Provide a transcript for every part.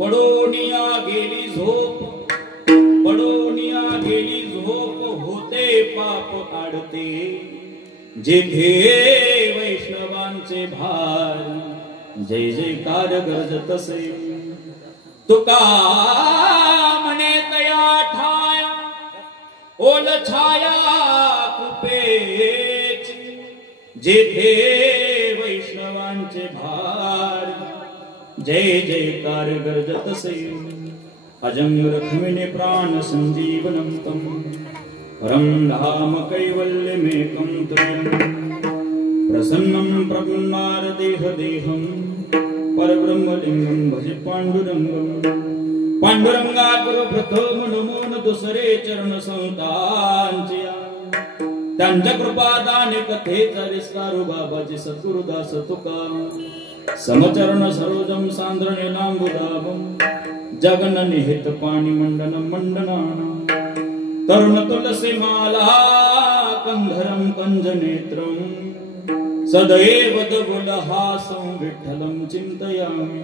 पडोनिया गेली झोप, पडोनिया गेली झोप, होते पाप आडते, जेथे वैष्णवांचे भार, जय जयकार गरजतसे, तुका म्हणे तया ठाया, ओल छाया कुपेची, जेथे वैष्णवांचे भार, जय जयकार गरजतसे, अजंग रखमिने प्राण संजीवनं तम, परं धाम कैवल्यमेकं त्रयं, प्रसन्नं प्रपुन्नार देह देहं, परब्रह्मलिंगं भजे पांडुरंगं, पांडुरंगा करो प्रथम नमोन दुसरे चरण संतांचे, त्यांच्या कृपादाने कथेचा विस्तारू बाबाचे सद्गुरुदास तुका, समचरण सरोजम सांद्रणे नांबुदाभम, जगन निहित पाणी मंडन मंडनाना, तरुण तुलसी माला कंधरम कंज नेत्रम, सदैव दगुलहासं विठ्ठलं चिंतयामि,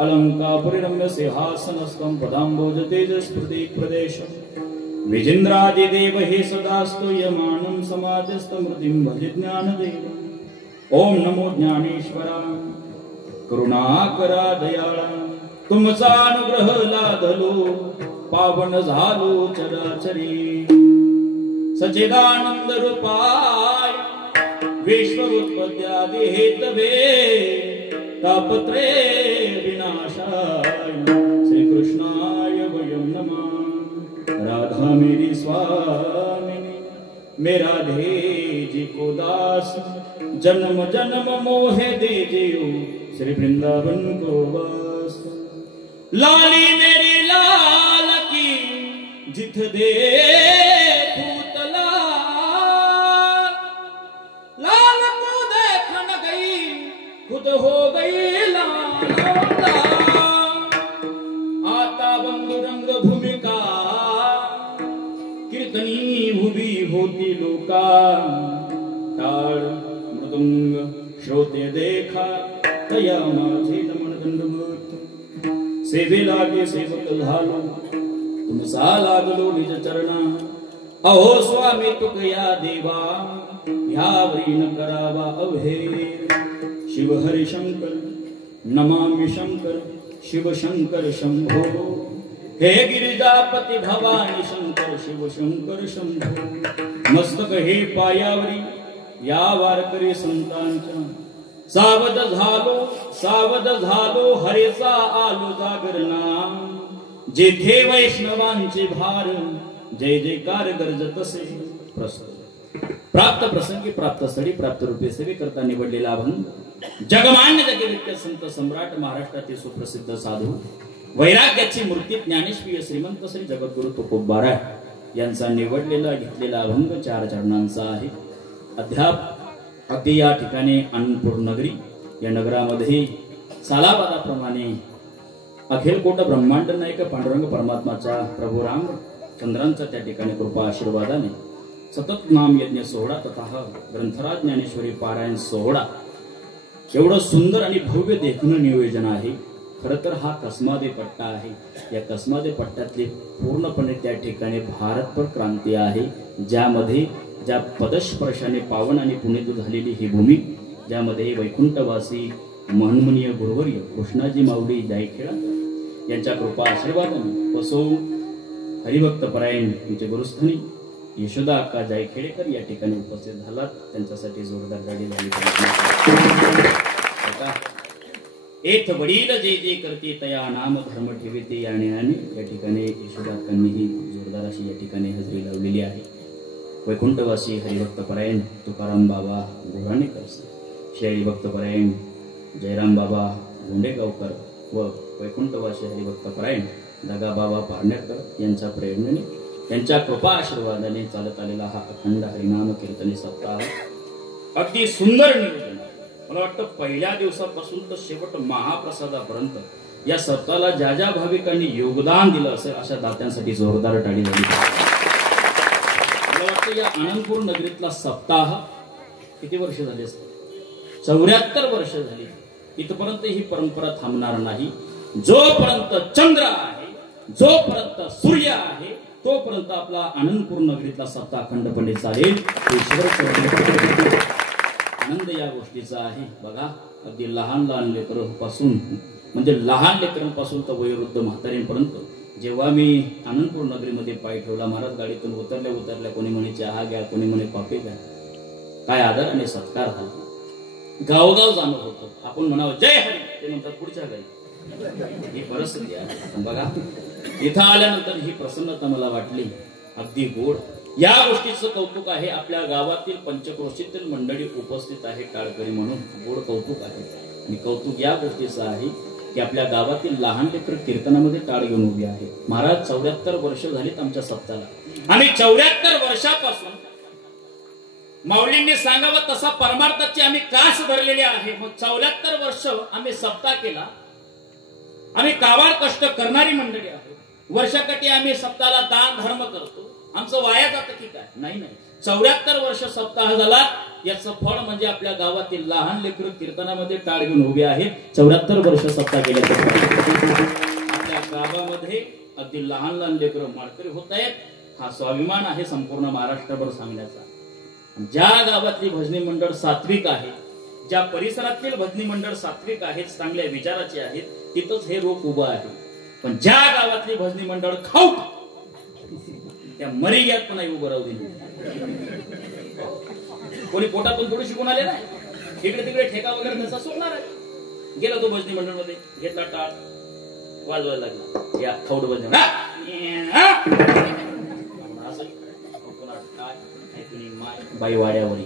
अलंकापुरीरम्य सिंहासनस्थं पदाम्बोज तेजस्फुटी प्रदेशं, विजिन्द्रादिदेव हे सदा स्तूयमानं समाजस्तमृतिं भजे ज्ञानदेवम्, ओम नमो ज्ञानेश्वराय, करुणाकरा दयाळा, तुमचा अनुग्रह लादलो, पावन झालो चराचरी, सच्चिदानंद रूपाय, विश्वोत्पत्त्यादि हेतवे, तापत्रय विनाशाय, श्री कृष्णाय वयं नमः, राधा मेरी स्वामिनी, मेरा राधे जी को दास, जन्म जन्म मोहे दे जियो, श्री वृंदावन को वास, लाली मेरी लाल की जिथ दे पुतला, लाल को देखन गई खुद हो गई लाल, आता बंग रंग भूमिका, कीर्तनी उभी होती लोका, टाळ मृदुंग श्रोते देखा, तया माझे नमन दंडवत, सेवेला गे सेवक झालो, तुमचा लागलो निज चरणा, अहो स्वामी तुकया देवा, ह्यावरी न करावा अवहेर, शिव हरि शंकर नमामि शंकर, शिव शंकर शंभो, हे गिरिजापती भवानी शंकर, शिव शंकर शंभो, मस्तक हे पायावरी, या वारकरी संतांच्या, सावध झालो हरेचा आलो जागरणा, जेथे वैष्णवांचे भार, जय जयकार गरजतसे, प्रस्तुत प्राप्त प्रसंगी प्राप्त स्थळी प्राप्त रूपे सेवे करता निवडलेला अभंग, जगमान्य जगविख्यात संत सम्राट महाराष्ट्रातील सुप्रसिद्ध साधू, वैराग्याची मूर्ती ज्ञानेश्वरी श्रीमंत श्री जगद्गुरु तुकोबारा यांचा निवडलेला घेतलेला अभंग 4 चरणांचा आहे. अद्याप या ठिकाणी अनंतपूर नगरी या नगरामध्ये सालाबादाप्रमाणे अखिलकोट ब्रह्मांड नायक पांडुरंग परमात्माचा प्रभू राम चंद्रांचा त्या ठिकाणी कृपा आशीर्वादाने सतत नाम यज्ञ सोहळा तथा ग्रंथराज ज्ञानेश्वरी पारायण सोहळा एवढं सुंदर आणि भव्य देखणं नियोजन आहे. खरं तर हा कसमादे पट्टा आहे. या कसमादे पट्ट्यातली पूर्णपणे त्या ठिकाणी भारतभर क्रांती आहे, ज्यामध्ये ज्या पदस्पर्शाने पावन आणि पुनीत झालेली ही भूमी, ज्यामध्ये वैकुंठवासी महन्मनीय गुरुवर्य कृष्णाजी माऊली जायखेडा यांच्या कृपा आशीर्वादाने वसो हरिभक्त परायण यांचे गुरुस्थानी यशोदा अक्का जायखेडेकर या ठिकाणी उपस्थित झालात. त्यांच्यासाठी जोरदार गाडी झाली. एक वडील जे जे करते तया नाम धर्म ठेवते या ज्ञानाने या ठिकाणी यशोदा अक्कांनीही जोरदार अशी या ठिकाणी हजेरी लावलेली आहे. वैकुंठवासी हरिभक्त परायण तुकाराम बाबा गोराणेकर, श्री हरिभक्त परायण जयराम बाबा गोंडेगावकर व वैकुंठवासी हरिभक्त परायण दगा बाबा पारनेरकर यांच्या प्रेरणेने त्यांच्या कृपा आशीर्वादाने चालत आलेला हा अखंड हरिनाम कीर्तनी सप्ताह अगदी सुंदर नियोजन. मला वाटतं पहिल्या दिवसापासून तर शेवट महाप्रसादापर्यंत या सप्ताहाला ज्या ज्या भाविकांनी योगदान दिलं असेल अशा दात्यांसाठी जोरदार टाळी झाली. मला वाटतं या आनंदपूर नगरीतला सप्ताह किती वर्ष झाली असतील? 74 वर्ष झाली. इथपर्यंत ही परंपरा थांबणार नाही. जोपर्यंत चंद्र आहे, जोपर्यंत सूर्य आहे, तोपर्यंत आपला आनंदपूर नगरीतला सत्ता अखंडपणे चालेल. आनंद या गोष्टीचा आहे. बघा, अगदी लहान लहान लेकरांपासून, म्हणजे लहान लेकरांपासून तर वयोवृद्ध म्हाताऱ्यांपर्यंत, जेव्हा मी आनंदपूर नगरीमध्ये पाय ठेवला, महाराज गाडीतून उतरल्या कोणी म्हणे चहा घ्या, कोणी म्हणे कॉफी घ्या. काय आदर आणि सत्कार झाला. गावगाव जाणं होतं. आपण म्हणावं जय हरी, ते म्हणतात पुढच्या घरी. ही परिस्थिती आहे. बघा, इथं आल्यानंतर ही प्रसन्नता मला वाटली, अगदी गोड. या गोष्टीचं कौतुक आहे. आपल्या गावातील पंचक्रोशीतील मंडळी उपस्थित आहे टाळकरी म्हणून, गोड कौतुक आहे. आणि कौतुक या गोष्टीचं आहे की आपल्या गावातील लहान लेकर कीर्तनामध्ये टाळ घेऊन उभी आहे. महाराज 74 वर्ष झालीत आमच्या सप्ताला. आम्ही 74 वर्षापासून माऊलींनी सांगावं तसा परमार्थाची आम्ही कास धरलेली आहे. मग 74 वर्ष आम्ही सप्ताह केला. आम्ही काबाड कष्ट करणारी मंडळी आहोत. वर्षाकाठी आम्ही सप्ताहाला दान धर्म करतो. आमचं वाया जातं की काय? नाही. 74 वर्ष सप्ताह झाला. याचं फळ म्हणजे आपल्या गावातील लहान लेकरं कीर्तनामध्ये टाळ घेऊन उभे आहेत. 74 वर्ष सप्ताह केल्याचं आपल्या गावामध्ये अगदी लहान लहान लेकरं माळकरी होत आहेत. हा स्वाभिमान आहे संपूर्ण महाराष्ट्रभर सांगण्याचा. ज्या गावातली भजनी मंडळ सात्विक आहे, ज्या परिसरातील भजनी मंडळ सात्विक आहेत, चांगल्या विचाराचे आहेत, तिथंच हे रोग उभं आहे. पण ज्या गावातली भजनी मंडळ खाऊक, त्या मरिग्यात पण नाही उभं राहू दिली. कोणी पोटातून थोडी शिकून आले नाही. इकडे तिकडे ठेका वगैरे तसा सोडणार आहे. गेला तो भजनी मंडळ मध्ये, घेतला टाळ, वाजवायला लागला, या खौड भजनी बाई वाड्यावर.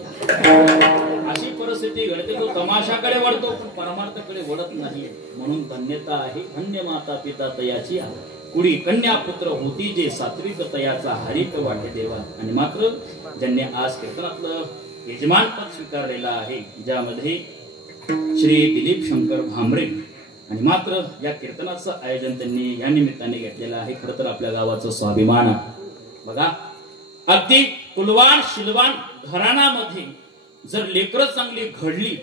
अशी परिस्थिती घडते. तो तमाशाकडे वळतो पण परमार्थाकडे वळत नाही. म्हणून धन्यता आहे धन्य माता पिता तयाची, कुडी कन्या पुत्र होती जे सात्विक तयाचा हरित वाटे देवा. आणि मात्र ज्यांनी आज कीर्तनातलं यजमान पद स्वीकारलेलं आहे, ज्यामध्ये श्री दिलीप शंकर भांबरे, आणि मात्र या कीर्तनाचं आयोजन त्यांनी या निमित्ताने घेतलेलं आहे. खरं तर आपल्या गावाचं स्वाभिमान आहे. बघा, अगदी कुलवान शिलवान घराण्यामध्ये जर लेकरं चांगली घडली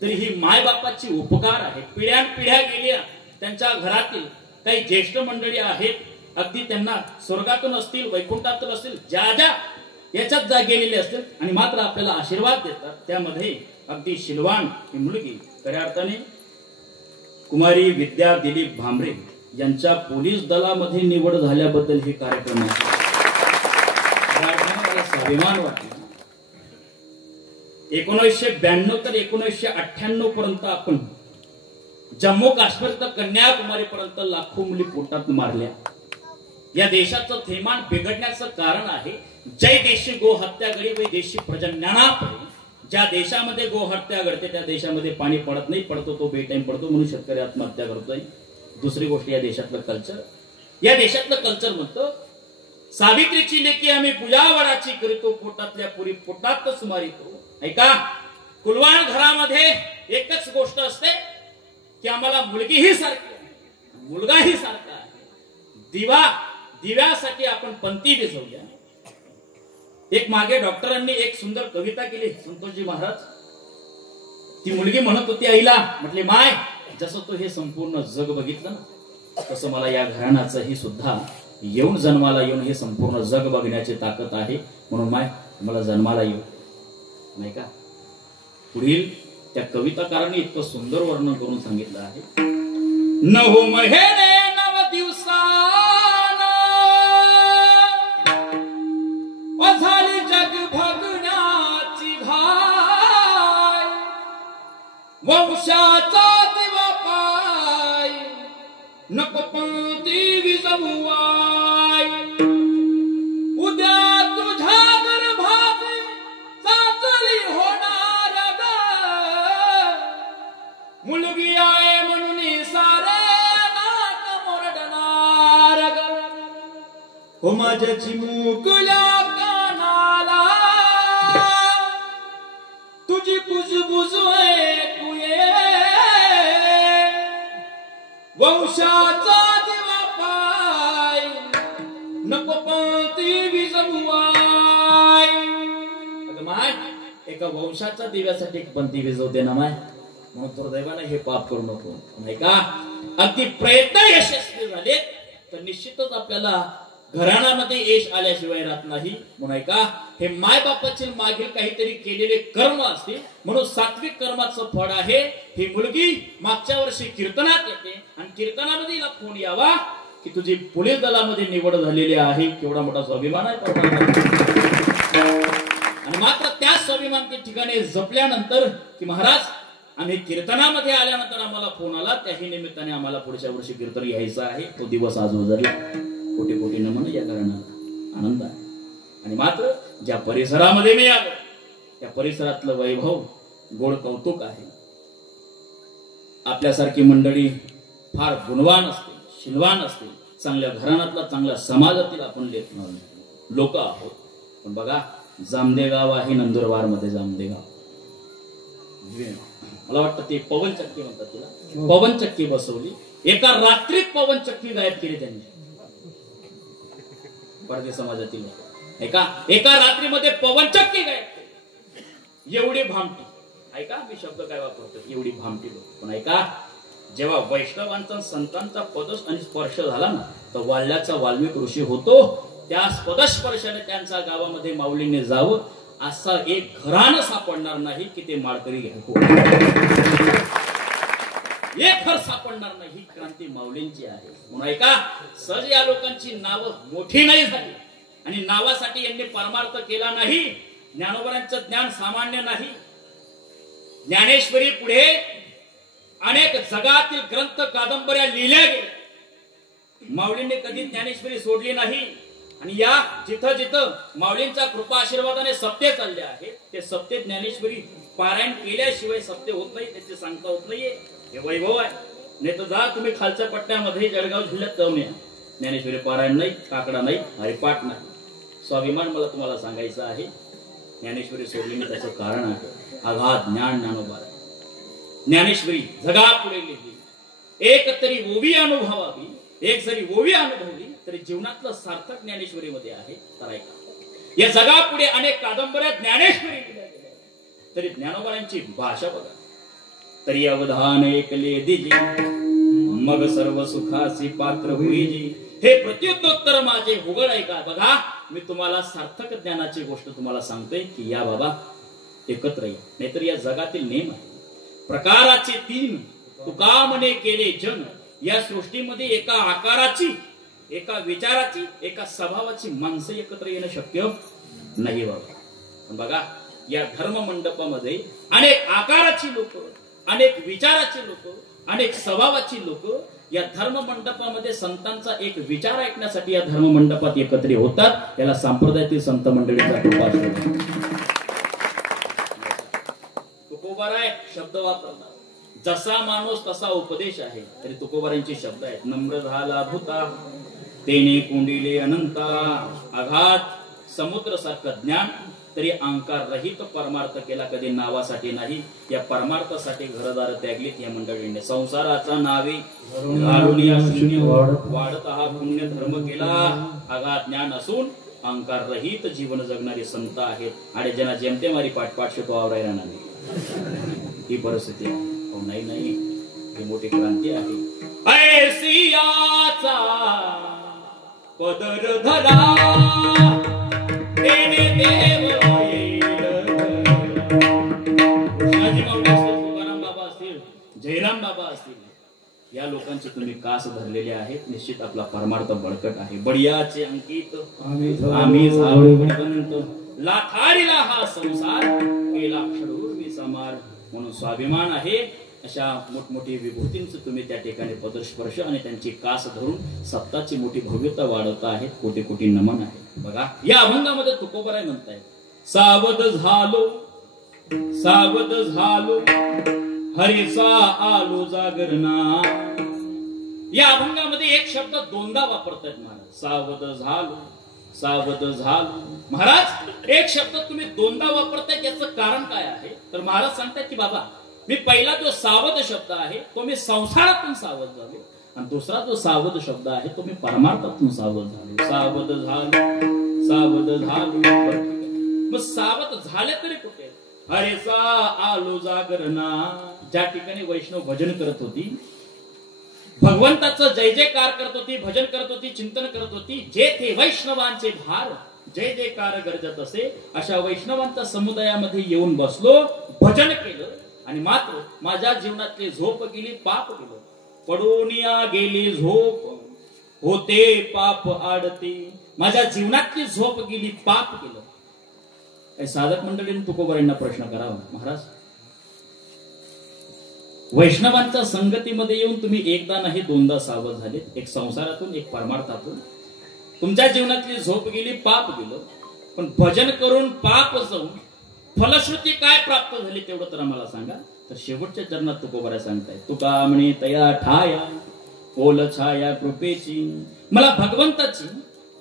तरी ही मायबापाची उपकार आहे. पिढ्यानपिढ्या गेल्या त्यांच्या घरातील काही ज्येष्ठ मंडळी आहेत, अगदी त्यांना स्वर्गातून असतील, वैकुंठातून असतील, ज्या ज्या याच्यात जा गेलेले असतील, आणि मात्र आपल्याला आशीर्वाद देतात. त्यामध्ये अगदी शिलवान ही मुलगी खऱ्या अर्थाने कुमारी विद्या दिलीप भांबरे यांच्या पोलीस दलामध्ये निवड झाल्याबद्दल हे कार्यक्रम आहे. स्वाभिमान वाटला. 1992 तर 1998 पर्यंत आपण जम्मू काश्मीर तर कन्याकुमारी पर्यंत लाखो मुली पोटात मारल्या. या देशाचं थैमान बिघडण्याचं कारण आहे जय देशी गो हत्या घडी वै देशी प्रजन्यानापडे. ज्या देशामध्ये गो हत्या घडते त्या देशामध्ये पाणी पडत नाही, पडतो तो बेटाईम पडतो, म्हणून शेतकरी आत्महत्या करतोय. दुसरी गोष्ट, या देशातलं कल्चर, या देशातलं कल्चर म्हणतं सावित्रीची लेकी आम्ही पूजावडाची करीतो, पोटातल्या पुरी पोटातच मारितो. ऐका, कुलवान घरामध्ये एकच गोष्ट असते की आम्हाला मुलगीही सारखी आहे, मुलगाही सारखा आहे. दिव्यासाठी आपण पंथी विझवल्या. एक मागे डॉक्टरांनी एक सुंदर कविता केली, संतोषजी महाराज. ती मुलगी म्हणत होती आईला, म्हटले माय, जसं तू हे संपूर्ण जग बघितलं ना, तसं मला या घराण्याचंही सुद्धा येऊन जन्माला येऊन हे संपूर्ण जग बघण्याची ताकद आहे. म्हणून माय, मला जन्माला येऊ. नाही का? पुढील त्या कविताकारांनी इतकं सुंदर वर्णन करून सांगितलं आहे. नऊ महिने 9 दिवसानं झाली जग भगण्याची घाय, वंशाचा दिवा पाय नको पंक्ती विजवाय. उद्या तुझ्या गर्भात चाचणी होणार ग, मुलगी आहे म्हणून सारे नाक मोरडणार ग. हो माझ्या चिमुकल्या कानाला तुझी कुजबुज ऐकू ये, वंशाचा दिवा पाय नको पंक्ती विजवाय. अगं माय, एका वंशाच्या दिव्यासाठी एक पंक्ती विजवते ना माय, म्हणून दुर्दैवाने हे पाप करू नको. नाही का? अगदी प्रयत्न यशस्वी झाले तर निश्चितच आपल्याला घराण्यामध्ये यश आल्याशिवाय राहत नाही. म्हणून ऐका, हे माय बापाचे मागील काहीतरी केलेले कर्म असते, म्हणून सात्विक कर्माचं फळ आहे. ही मुलगी मागच्या वर्षी कीर्तनात येते आणि कीर्तनामध्ये हिला फोन यावा की तुझी पोलीस दलामध्ये निवड झालेली आहे. केवढा मोठा स्वाभिमान आहे. आणि मात्र त्या स्वाभिमानच्या ठिकाणी जपल्यानंतर की महाराज आम्ही कीर्तनामध्ये आल्यानंतर आम्हाला फोन आला, त्याही निमित्ताने आम्हाला पुढच्या वर्षी कीर्तन यायचं आहे. तो दिवस आज उजळला. कोटी कोटी नमन या कारणाला आनंद आहे. आणि मात्र ज्या परिसरामध्ये मी आलो त्या परिसरातलं वैभव गोड कौतुक आहे. आपल्यासारखी मंडळी फार गुणवान असते, शिलवान असते, चांगल्या घराण्यातला चांगल्या समाजातील आपण लोक आहोत. पण बघा, जामदेगाव आहे नंदुरबार मध्ये. जामदेगाव मला वाटतं ते पवनचक्की म्हणतात तिला. पवनचक्की बसवली. एका रात्रीत पवनचक्की गायब केली त्यांनी. परदेश समाजातील एका रात्रीमध्ये पवनचक्की गायब केली. एवढी भामटी. ऐका, मी शब्द काय वापरतो, एवढी भामटी लोक. पण ऐका, जेव्हा वैष्णवांचा संतांचा पदस आणि स्पर्श झाला ना, तर वाल्याचा वाल्मिक ऋषी होतो. त्या पदस्पर्शाने त्यांच्या गावामध्ये माऊलीने जावं असा एक घराणं सापडणार नाही की ते माळकरी घ्यावं. एक घर सापडणार नाही. ही क्रांती माऊलींची आहे. म्हणून ऐका, सहज या लोकांची नावं मोठी नाही झाली आणि नावासाठी यांनी परमार्थ केला नाही. ज्ञानोबरांचं ज्ञान सामान्य नाही. ज्ञानेश्वरी पुढे अनेक जगातील ग्रंथ कादंबऱ्या लिहिल्या गेल्या. माऊलींनी कधी ज्ञानेश्वरी सोडली नाही. आणि या जिथं जिथं माऊलींचा कृपा आशीर्वादाने सप्ते चालले आहेत, ते सप्ते ज्ञानेश्वरी पारायण केल्याशिवाय सप्ते होत नाही, त्याची सांगता होत नाहीये. हे वैभव आहे. नाही तर जा तुम्ही खालच्या पट्ट्यामध्ये जळगाव जिल्ह्यात जाऊन या, ज्ञानेश्वरी पारायण नाही, काकडा नाही, हरिपाठ नाही. स्वाभिमान मला तुम्हाला सांगायचं आहे. ज्ञानेश्वरी सोडली त्याचं कारण आहे अगाध ज्ञान ज्ञानोबा. ज्ञानेश्वरी जगा पुढे लिहिली. एक तरी ओवी अनुभवावी. एक जरी ओवी अनुभवली तरी जीवनातलं सार्थक ज्ञानेश्वरीमध्ये आहे. तर ऐका, या जगापुढे अनेक कादंबऱ्या ज्ञानेश्वरी लिहिल्या गेल्या तरी ज्ञानोबांची भाषा बघा. तरी अवधान ऐकले दिजी, मग सर्व सुखाची पात्र होईजी. हे प्रत्युत्तर माझे उघड ऐका. बघा, मी तुम्हाला सार्थक ज्ञानाची गोष्ट तुम्हाला सांगतोय की या बाबा एकत्र या. नाहीतर या जगातील नेम आहे प्रकाराचे तीन. तुका म्हणे केले जन. या सृष्टीमध्ये एका आकाराची, एका विचाराची, एका स्वभावाची माणसं एकत्र येणं शक्य नाही बाबा. बघा, या धर्म मंडपामध्ये अनेक आकाराची लोक, अनेक विचाराची लोक, अनेक स्वभावाची लोक या धर्म मंडपामध्ये संतांचा एक विचार ऐकण्यासाठी या धर्म मंडपात एकत्रित होतात. याला संप्रदायातील संत मंडळीचा कृपा असतो. तुकोबाराय शब्द वापरतात. जसा माणूस तसा उपदेश आहे. तरी तुकोबारांचे शब्द आहेत. नम्र झाला भूता तेने कुंडिले अनंता. आघात समुद्र सारखं ज्ञान तरी अहंकार रहित परमार्थ केला. कधी नावासाठी नाही, या परमार्थासाठी घरदार त्यागलीत या मंडळींनी. संसाराचा नावे वाढत हा पुण्य धर्म केला. आघात ज्ञान असून अहंकार रहित जीवन जगणारे संत आहेत. आणि ज्यांना जेमते मारी पाठपाठ शिकवा आवरायला नाही, ही परिस्थिती आहे. नाही नाही, ही मोठी क्रांती आहे. ऐसियाचा पदर धरा देव तुकाराम बाबा असतील, जयराम बाबा असतील, या लोकांचे तुम्ही कास धरलेले आहेत. निश्चित आपला परमार्थ बळकट आहे. बडियाचे अंकित आम्ही लाथारीला हा संसार केला क्षरपूर्वी समार. म्हणून स्वाभिमान आहे. अशा मोठमोठी विभूतींचं तुम्ही त्या ठिकाणी पदस्पर्श आणि त्यांची कास धरून सत्ताची मोठी भव्यता वाढवता आहेत. कोटी कोटी नमन आहे. बघा, या अभंगामध्ये तुकोबाराय म्हणताय, सावध झालो सावध झालो हरीचा आलो जागरणा. या अभंगामध्ये एक शब्द दोनदा वापरतायत महाराज. सावध झालो सावध झालो. महाराज, एक शब्द तुम्ही दोनदा वापरताय, याचं कारण काय आहे? तर महाराज सांगतायत की बाबा, मी पहिला जो सावध शब्द आहे तो मी संसारातून सावध झालो, आणि दुसरा जो सावध शब्द आहे तो मी परमार्थातून सावध झालो. सावध झालो सावध झालो. मग सावध झाले तरी कुठे? हरेचा आलो जागरणा. ज्या ठिकाणी वैष्णव भजन करत होती भगवंताचं जय जयकार करत होती, भजन करत होती, चिंतन करत होती. जे ते वैष्णवांचे भार जय जयकार गरजत असे. अशा वैष्णवांच्या समुदायामध्ये येऊन बसलो, भजन केलं आणि मात्र माझ्या जीवनातली झोप गेली, पाप गेलं. पडूनिया गेली झोप, होते पाप आडते. माझ्या जीवनातली झोप गेली, पाप गेलं. साधक मंडळींनी तुकोबारांना प्रश्न करावा, महाराज वैष्णवांच्या संगतीमध्ये येऊन तुम्ही एकदा नाही दोनदा सावध झाले, एक संसारातून एक परमार्थातून. तुमच्या जीवनातली झोप गेली, पाप गेलं. पण भजन करून पाप जाऊन फलश्रुती काय प्राप्त झाली तेवढं तर आम्हाला सांगा. तर शेवटच्या चरणात तुकोबारा सांगताय, तुका म्हणे तया ठाया ओल छाया कृपेची. मला भगवंताची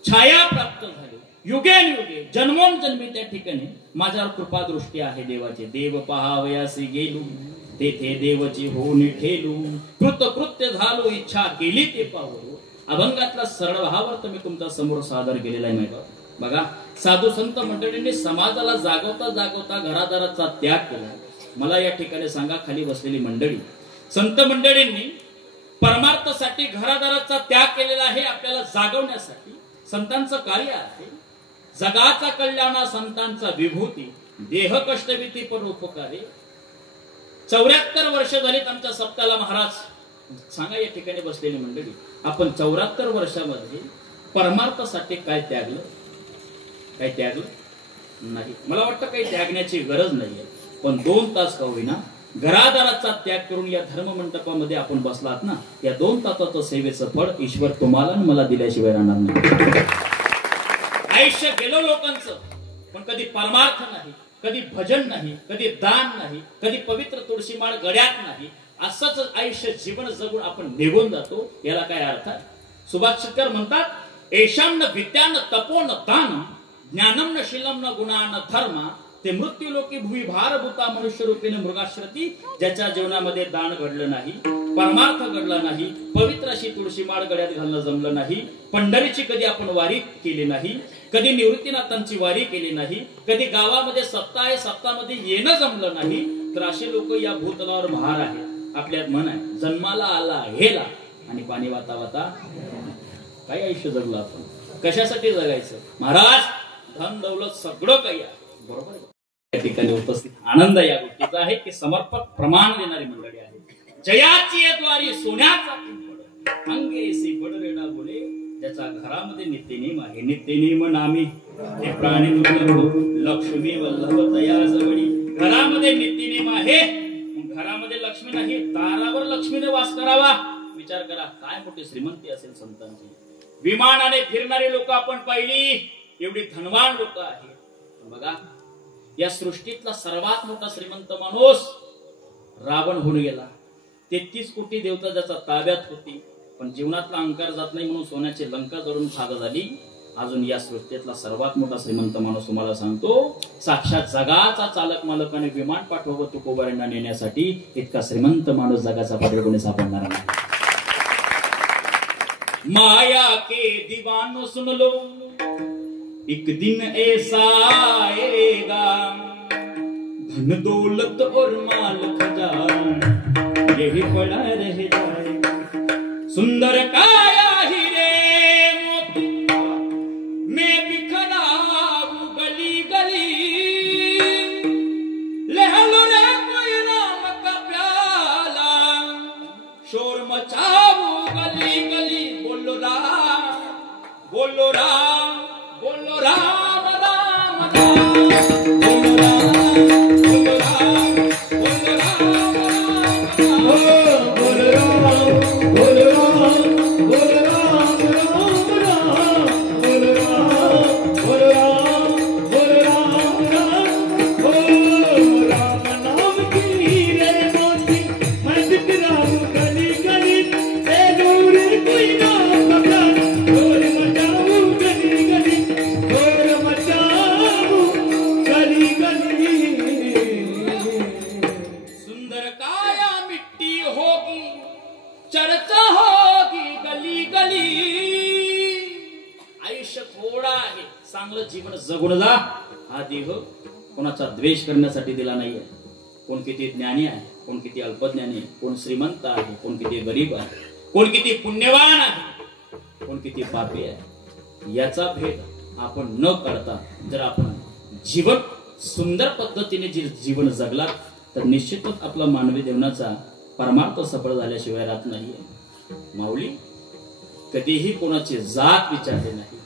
छाया प्राप्त झाली. युगेनुयुगे जन्मोनजन्मी त्या ठिकाणी माझ्यावर कृपा दृष्टी आहे देवाची. देव पहावयासी गेलो, तेथे देवची होऊन ठेलू. कृत्य झालो, इच्छा केली ते पाहू. अभंगातला सरळ भावावर तर मी तुमच्या समोर सादर केलेला आहे. माहिती बघा, साधू संत मंडळींनी समाजाला जागवता जागवता घरादाराचा त्याग केला. मला या ठिकाणी सांगा, खाली बसलेली मंडळी, संत मंडळींनी परमार्थासाठी घरादाराचा त्याग केलेला आहे, आपल्याला जागवण्यासाठी. संतांचं कार्य आहे जगाचा कल्याणा, संतांचा विभूती. देह कष्टविती परोपकारी. 74 वर्ष झालीत आमच्या सप्ताला. महाराज सांगा या ठिकाणी बसलेली मंडळी, आपण 74 वर्षामध्ये परमार्थासाठी काय त्यागलं? काय त्यागलं नाही. मला वाटतं काही त्यागण्याची गरज नाहीये. पण 2 तास का होईना घरादाराचा त्याग करून या धर्म मंडपामध्ये आपण बसलात ना, या 2 तासाचं सेवेचं फळ ईश्वर तुम्हाला आणि मला दिल्याशिवाय राहणार नाही. आयुष्य गेलो लोकांचं, पण कधी परमार्थ नाही, कधी भजन नाही, कधी दान नाही, कधी पवित्र तुळशीमाळ गळ्यात नाही. असंच आयुष्य जीवन जगून आपण निघून जातो. याला काय अर्थ आहे? सुभाष शेतकर म्हणतात, एशाम न विद्या न तपो न दान, ज्ञानम न शीलम न गुणा न धर्म, ते मृत्यू लोकी भुवी भारभूता मनुष्य रूपीने मृगाश्रती. ज्याच्या जीवनामध्ये दान घडलं नाही, परमार्थ घडला नाही, पवित्र अशी तुळशीमाळ गळ्यात घालणं जमलं नाही, पंढरीची कधी आपण वारी केली नाही, कधी निवृत्तीनाथांची वारी केली नाही, कधी गावामध्ये सप्ताह आहे सप्ताहामध्ये येणं जमलं नाही, तर असे लोक या भूतलावर भार आहेत. आपल्यात म्हण आहे, जन्माला आला हेला आणि पाणी वाता वाता. काय आयुष्य जगलं आपण? कशासाठी जगायचं? महाराज धन दौलत सगळं काही आहे, बरोबर. या ठिकाणी उपस्थित आनंद या गोष्टीचा आहे की समर्पक प्रमाण देणारी मंडळी आहे. जयाची द्वारी सोन्याचा पिंपळ, अंगेसी बडरेडा बोले. ज्याच्या घरामध्ये नित्यनेम आहे, नित्यनेम नामी हे प्राणी लक्ष्मी वल्लभ तया जवळी. घरामध्ये नित्यनेम आहे, घरामध्ये लक्ष्मी नाही, दारावर लक्ष्मीने वास करावा. विचार करा काय मोठी श्रीमंती असेल संतांची. विमानाने फिरणारे लोक आपण पहिली, एवढी धनवान लोक आहेत. बघा, या सृष्टीतला सर्वात मोठा श्रीमंत माणूस रावण होऊन गेला. 33 कोटी देवता ज्याच्या ताब्यात होती, पण जीवनातला अंकार जात नाही म्हणून सोन्याची लंका जळून खाग झाली. अजून या सृष्टीतला सर्वात मोठा श्रीमंत माणूस तुम्हाला सांगतो, साक्षात जगाचा चालक मालकाने विमान पाठवलं तुकोबारांना नेण्यासाठी. इतका श्रीमंत माणूस जगाचा पाठीवर कोणी सापडणार नाही. माया के दीवानो सुन लो, एक दिन ऐसा आएगा, धन दौलत और माल खजाना यही पड़ा रह जाएगा. सुंदर काया हीरे मोती मैं बिखराऊं गली गली, लह लो रे कोई राम का प्याला, शोर मचाऊं गली गली. बोलो राम, बोलो राम, बोलो राम राम राम, बोलो राम, बोलो राम, बोलो राम राम, बोलो राम, बोलो राम, बोलो राम राम राम, बोलो राम, बोलो राम, बोलो राम राम. ओ राम नाम की रे मोती मैं बिखराऊं गली गली, ए दूर कोई राम का प्याला, शोर मचाऊं गली गली, शोर मचाऊं गली गली. सुंदर काया मिट्टी होगी, चर्चा होगी गली गली. आयुष्य थोडा आहे, चांगलं जीवन जगून जा. हा देह कोणाचा द्वेष करण्यासाठी दिला नाहीये. कोण किती ज्ञानी आहे, कोण किती अल्पज्ञानी आहे, कोण श्रीमंत आहे, कोण किती गरीब आहे, कोण किती पुण्यवान आहे, कोण किती पापी आहे, याचा भेद आपण न करता जर आपण जीवन सुंदर पद्धतीने जीवन जगला तर निश्चितच आपला मानवी जीवनाचा परमार्थ सफळ झाल्याशिवाय राहत नाहीये. माऊली कधीही कोणाची जात विचारले नाही,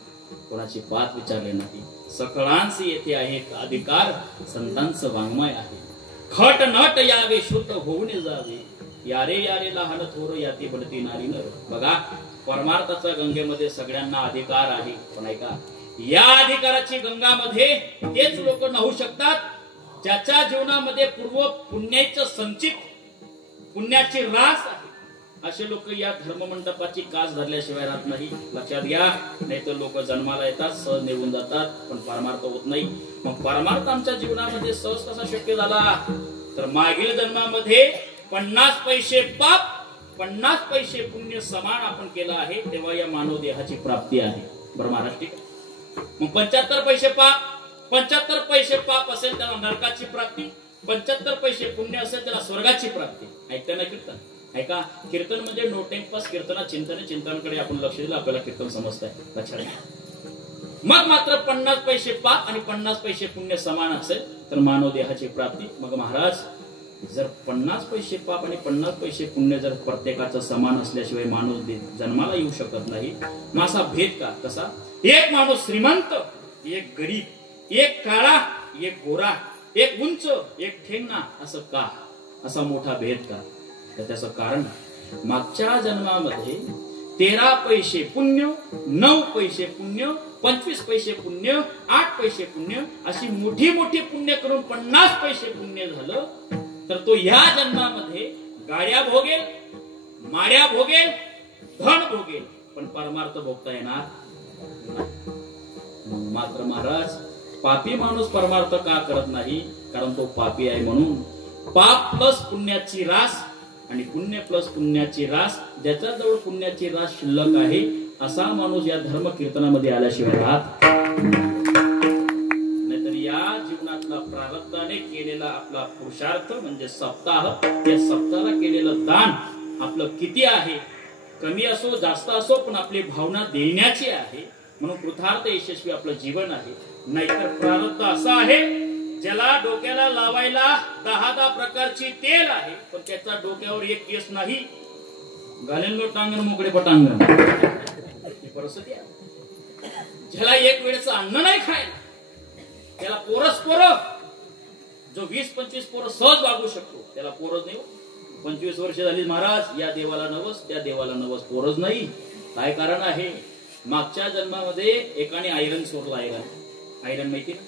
कोणाची पात विचारले नाही. सकळांचे येथे आहे अधिकार, संतांचं वाङ्मय आहे. खट नट यावे शुद्ध होऊन जावे, यारे यारे लहान थोर याती बलती नारी नर. बघा, परमार्थाचा गंगेमध्ये सगळ्यांना अधिकार आहे, पण ऐका, या अधिकाराची गंगामध्ये तेच लोक न्हाऊ शकतात ज्याच्या जीवनामध्ये पूर्व पुण्याचं संचित पुण्याची रास आहे. असे लोक या धर्ममंडपाची कास धरल्याशिवाय राहत नाही. लक्षात घ्या, नाही तर लोक जन्माला येतात, सहज निघून जातात, पण परमार्थ होत नाही. मग परमार्थ आमच्या जीवनामध्ये सहज कसा शक्य झाला? तर मागील जन्मामध्ये 50 पैसे पाप 50 पैसे पुण्य समान आपण केलं आहे, तेव्हा या मानव देहाची प्राप्ती आहे. बरं महाराज, ठीक आहे. मग 75 पैसे पाप 75 पैसे पाप असेल त्याला नरकाची प्राप्ती, 75 पैसे पुण्य असेल त्याला स्वर्गाची प्राप्ती. ऐकता ना कीर्तन? ऐका, कीर्तन म्हणजे नो टाइम पास कीर्तना चिंतनाकडे आपण लक्ष दिलं, आपल्याला कीर्तन समजतंय. लक्षात घ्या. मग मात्र 50 पैसे पाप आणि 50 पैसे पुण्य समान असेल तर मानव देहाची प्राप्ती. मग महाराज, जर 50 पैसे पाप आणि 50 पैसे पुण्य जर प्रत्येकाचं समान असल्याशिवाय माणूस जन्माला येऊ शकत नाही, मग असा भेद का? कसा? एक माणूस श्रीमंत, एक गरीब, एक काळा, एक गोरा, एक उंच, एक ठेंगणा, असं का? असा मोठा भेद का? तर त्याचं कारण, मागच्या जन्मामध्ये 13 पैसे पुण्य, 9 पैसे पुण्य, 25 पैसे पुण्य, 8 पैसे पुण्य, अशी मोठी मोठी पुण्य करून 50 पैसे पुण्य झालं. तर तो ह्या जन्मामध्ये गाड्या भोगेल, माड्या भोगेल, धन भोगेल, पण परमार्थ भोगता येणार. मात्र महाराज, पापी माणूस परमार्थ का करत नाही? कारण तो पापी आहे म्हणून. पाप प्लस पुण्याची रास आणि पुण्य प्लस पुण्याची रास, ज्याच्याजवळ पुण्याची रास शिल्लक आहे असा माणूस या धर्म कीर्तनामध्ये आल्याशिवाय राहत. नाहीतर या जीवनातला प्रारब्धाने केलेला आपला पुरुषार्थ म्हणजे सप्ताह, या सप्ताहाला केलेलं दान आपलं किती आहे, कमी असो जास्त असो, पण आपली भावना देण्याची आहे म्हणून कृतार्थ यशस्वी आपलं जीवन आहे. नाहीतर प्रारब्ध असं आहे ज्याला डोक्याला लावायला 10 प्रकारची तेल आहे, पण त्याचा डोक्यावर एक केस नाही. घालेलो टांगण मोकळे पटांगण, ही परिस्थिती आहे. ज्याला एक वेळेचं अन्न नाही खायला, त्याला पोरच जो 20-25 पोरं सहज वागू शकतो, त्याला पोरच नाही. 25 वर्ष झाली महाराज, या देवाला नवस त्या देवाला नवस, पोरच नाही. काय कारण आहे? मागच्या जन्मामध्ये एकाने आयरन सोडलं. आयरन माहिती ना,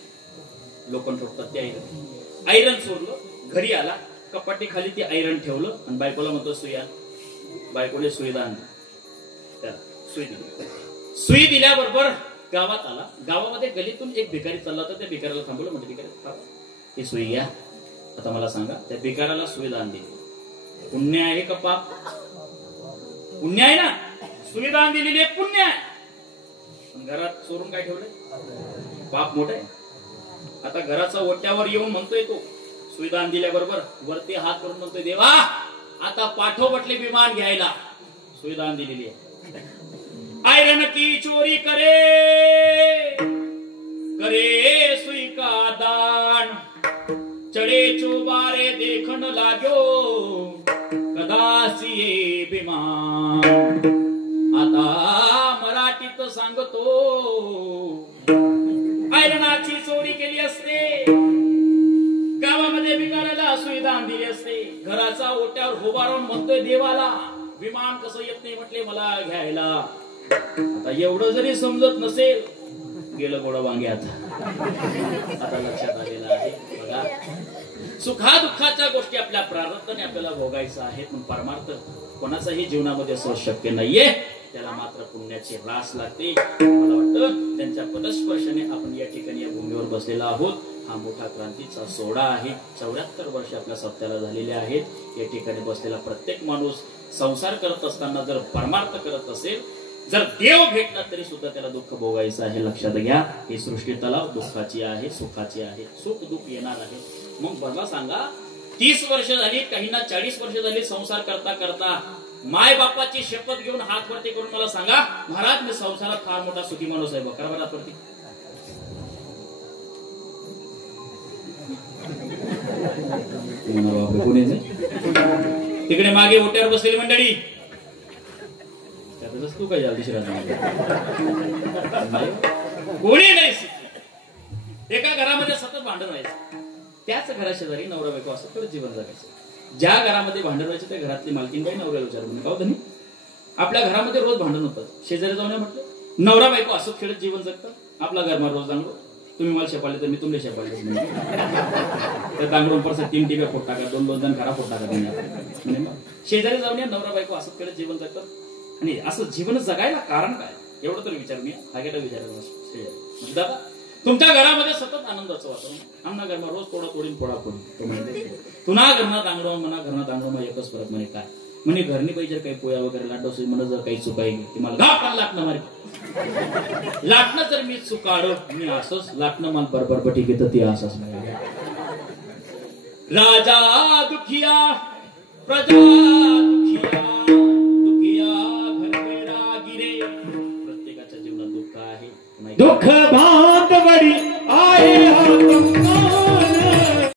लोखंड ठोकतात ते आयरन सोडलं. घरी आला, कपाटी खाली ते आयरन ठेवलं आणि बायकोला म्हणतो सुया. बायकोले सुई दान, सुई दिल्याबरोबर गावात आला. गावामध्ये गलीतून एक भिकारी चालला होता. त्या भिकाऱ्याला थांबवलं, म्हणजे भिकारी ही सुई घ्या. आता मला सांगा, त्या भिकाऱ्याला सुई दान दिली, पुण्य आहे का पाप? पुण्य आहे ना. सुई दान दिलेली आहे, पुण्य आहे. घरात चोरून काय ठेवलंय? पाप मोठं आहे. आता घराचा ओट्यावर येऊन म्हणतोय तो, सुईदान दिल्याबरोबर वरती हात करून म्हणतोय, देवा आता पाठव म्हटले विमान घ्यायला. सुईदान दिलेली आहे. आयरन की चोरी करे करे सुई का दान, चढ़े चोबारे देखन लाग्यो कदासी विमान. आता मराठीत सांगतो, आयरनाची चोरी केली असते, गावामध्ये भिकाऱ्याला सुईदान दिली असते, घराचा ओट्यावर उभा राहून म्हणतोय देवाला विमान कसं येत नाही म्हटले मला घ्यायला. आता एवढं जरी समजत नसेल, गेलं गोड वांग्यात. आता लक्षात आलेलं आहे. बघा, सुखा दुःखाच्या गोष्टी आपल्या प्रारब्धाने आपल्याला भोगायचं आहे, पण परमार्थ कोणाचाही जीवनामध्ये सहज शक्य नाहीये. त्याला मात्र पुण्याची रास लागते. मला वाटतं त्यांच्या पदस्पर्शाने आपण या ठिकाणी या भूमीवर बसलेला आहोत. हा मोठा क्रांतीचा सोहळा आहे. 74 वर्ष आपल्या सप्त्याला झालेले आहेत. या ठिकाणी बसलेला प्रत्येक माणूस संसार करत असताना जर परमार्थ करत असेल, जर देव भेटला तरी सुद्धा त्याला दुःख भोगायचं आहे. लक्षात घ्या, ही सृष्टी तलाव दुःखाची आहे, सुखाची आहे. सुख दुःख येणार आहे. मग मला सांगा, 30 वर्ष झाली, काहींना 40 वर्ष झाली संसार करता करता माय बापाची शपथ घेऊन हात वरती करून मला सांगा, महाराज मी संसारात फार मोठा सुखी माणूस आहे. बघा बरं हात वरती. तिकडे मागे ओट्यावर बसलेली मंडळी, त्यातच तू काय जलदिशी कोणी नाही. एका घरामध्ये सतत भांडण व्हायचं, त्याच घरा शेजारी नवरा बायको असं थोडं जीवन जगायचं. ज्या घरामध्ये भांडण व्हायचं त्या घरातली मालकीन बाई नवऱ्याला विचारून म्हणे, का हो धनी आपल्या घरामध्ये रोज भांडण होतात, शेजारी जाऊन म्हटलं नवरा बायको असं खेळत जीवन जगतात, आपला घरमा रोज दांगडो, तुम्ही मला शेपाळले तर मी तुमले शेपाळले, त्या दांगडून परत 3 टिप्या फोट टाका, 2 जण खरा फोट टाका. शेजारी जाऊन या नवरा बायको असं खेळत जीवन जगतात. आणि असं जीवन जगायला कारण काय, एवढं तर विचार मी हागेला विचारायला शेजारी. दादा तुमच्या घरामध्ये सतत आनंदाचं वातावरण, आमना घरमा रोज थोडा तोडीन फोडाफोडी, तुना घरना दांगडो मना घरना दांगडो मग एकच फरक म्हणे काय म्हणे, घरनी पाहिजे काही पोया वगैरे लाटो म्हणत जर काही चुकाई ती मला गाठ लाटणं मारे, लाटणं जर मी चुकाडो मी असंच लाटणं मला बरोबर बटी घेत ती असंच. राजा दुखिया प्रजा दुखिया, दुखिया घर में रागिरे. प्रत्येकाच्या जीवनात दुःख आहे, दुःख